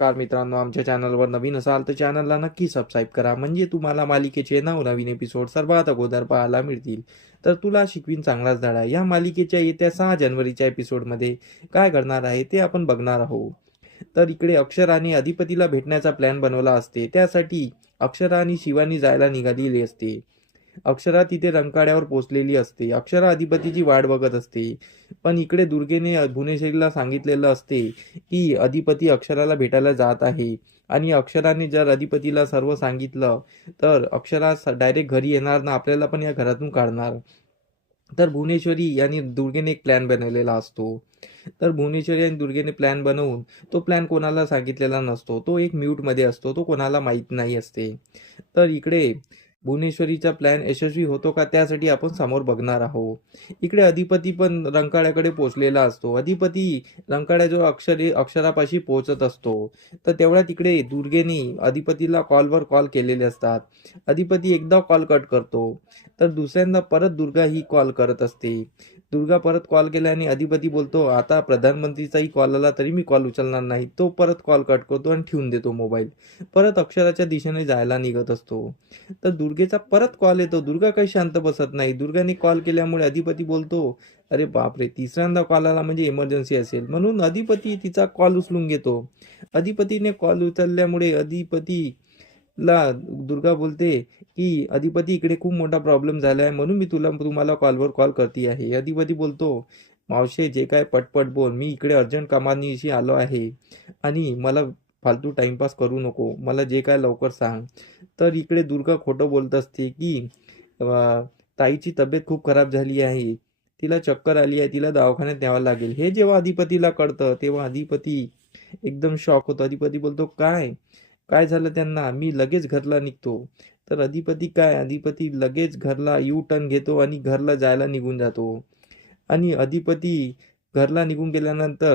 नमस्कार मित्रांनो, आमच्या चॅनलवर नवीन असाल तर चॅनलला नक्की सबस्क्राईब करा, म्हणजे तुम्हाला मालिकेचे नवनवीन एपिसोड सर्वात अगोदर पाहायला मिळतील. तर तुला शिकवीन चांगलाच धडा या मालिकेच्या येत्या 6 जानेवारीच्या एपिसोडमध्ये काय घडणार आहे ते आपण बघणार आहोत. तर इकडे अक्षराने अधिपतीला भेटण्याचा प्लॅन बनवला असते. त्यासाठी अक्षरा आणि शिवानी जायला निघालेली असते. अक्षरा तिथे रंकाळ्यावर पोहोचलेली असते. अक्षरा अधिपतीची वाट बघत असते. पण इकडे दुर्गेने भुवनेश्वरीला सांगितलेलं असते की अधिपती अक्षराला भेटायला जात आहे. आणि अक्षराने जर अधिपतीला सर्व सांगितलं तर अक्षरा डायरेक्ट घरी येणार ना, आपल्याला पण या घरातून काढणार. तर भुवनेश्वरी आणि दुर्गेने एक प्लॅन बनवलेला असतो. तर भुवनेश्वरी आणि दुर्गेने प्लॅन बनवून तो प्लॅन कोणाला सांगितलेला नसतो. तो एक म्यूटमध्ये असतो. तो कोणाला माहीत नाही असते. तर इकडे भुवनेश्वरीचा प्लॅन यशस्वी होतो का त्यासाठी आपण समोर बघणार आहोत. इकडे अधिपती पण रंकाळ्याकडे पोहोचलेला असतो. अधिपती रंकाळ्याजवळ अक्षरापाशी पोहोचत असतो. तर तेवढ्या तिकडे दुर्गेने अधिपतीला कॉलवर कॉल केलेले असतात. अधिपती एकदा कॉल कट करतो तर दुसऱ्यांदा परत दुर्गा ही कॉल करत असते. दुर्गा परत कॉल केल्याने अधिपती बोलतो, आता प्रधानमंत्रीचाही कॉल आला तरी मी कॉल उचलणार नाही. तो परत कॉल कट करतो आणि ठेवून देतो मोबाईल. परत अक्षराच्या दिशेने जायला निघत असतो. तर दुर्गेचा परत कॉल येतो. दुर्गा काही शांत बसत नाही. दुर्गाने कॉल केल्यामुळे अधिपती बोलतो, अरे बापरे, तिसऱ्यांदा कॉल आला म्हणजे इमर्जन्सी असेल. म्हणून अधिपती तिचा कॉल उचलून घेतो. अधिपतीने कॉल उचलल्यामुळे अधिपतीला दुर्गा बोलते की अधिपती, इकडे खूप मोठा प्रॉब्लेम झाला आहे, म्हणून मी तुम्हाला कॉलवर कॉल करते आहे. अधिपती बोलतो, मावशे जे काय पटपट बोल, मी इकडे अर्जंट कामानिशी आलो आहे आणि मला फालतू टाइमपास करू नको, मला जे काय लवकर सांग. तर इकडे दुर्गा खोटं बोलत असते की ताईची तब्येत खूप खराब झाली आहे, तिला चक्कर आली आहे, तिला दवाखान्यात न्यावं लागेल. हे जेव्हा अधिपतीला कळतं तेव्हा अधिपती एकदम शॉक होतो. अधिपती बोलतो, काय काय झालं त्यांना, मी लगेच घरला निघतो. तर अधिपती लगेच घरला यू टर्न घेतो आणि घरला जायला निघून जातो. आणि अधिपती घरला निघून गेल्यानंतर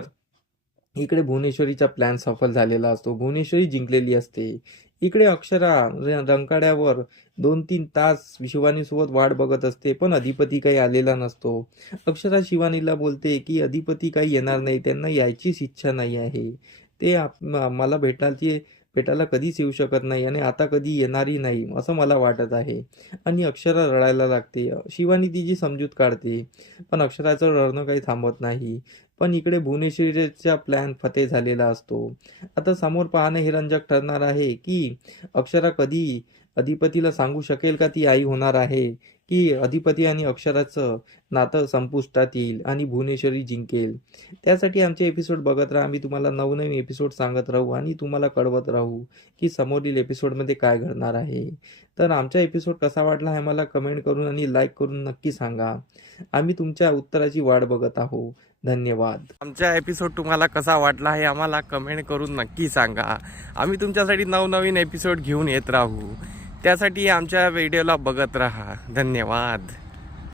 इकडे भुवनेश्वरीचा प्लॅन सफल झालेला असतो. भुवनेश्वरी जिंकलेली असते. इकडे अक्षरा रंकाळ्यावर 2-3 तास शिवानीसोबत वाट बघत असते, पण अधिपती काही आलेला नसतो. अक्षरा शिवानीला बोलते की अधिपती काही येणार नाही, त्यांना यायचीच इच्छा नाही आहे. ते मला भेटायला कधीच येऊ शकत नाही आणि आता कधी येणारही नाही असं मला वाटत आहे. आणि अक्षरा रडायला लागते. शिवानी तिची समजूत काढते, पण अक्षराचं रडणं काही थांबत नाही. पण इकडे भुवनेश्वरीचा प्लॅन फते झालेला असतो. आता समोर पाहणं हे रंजक ठरणार आहे की अक्षरा कधी अधिपतीला सांगू शकेल का ती आई होणार आहे, की अधिपती आणि अक्षराचं नातं संपुष्टात येईल आणि भुवनेश्वरी जिंकेल. त्यासाठी आमचे एपिसोड बघत राहा. आम्ही तुम्हाला नवनवीन एपिसोड सांगत राहू आणि तुम्हाला कळवत राहू की समोरील एपिसोडमध्ये काय घडणार आहे. तर आमचा एपिसोड कसा वाटला हे मला कमेंट करून आणि लाईक करून नक्की सांगा. आम्ही तुमच्या उत्तराची वाट बघत आहोत. धन्यवाद. आमचा एपिसोड तुम्हाला कसा वाटला हे आम्हाला कमेंट करून नक्की सांगा. आम्ही तुमच्यासाठी नवनवीन एपिसोड घेऊन येत राहू. त्यासाठी आमच्या व्हिडिओला बघत राहा. धन्यवाद.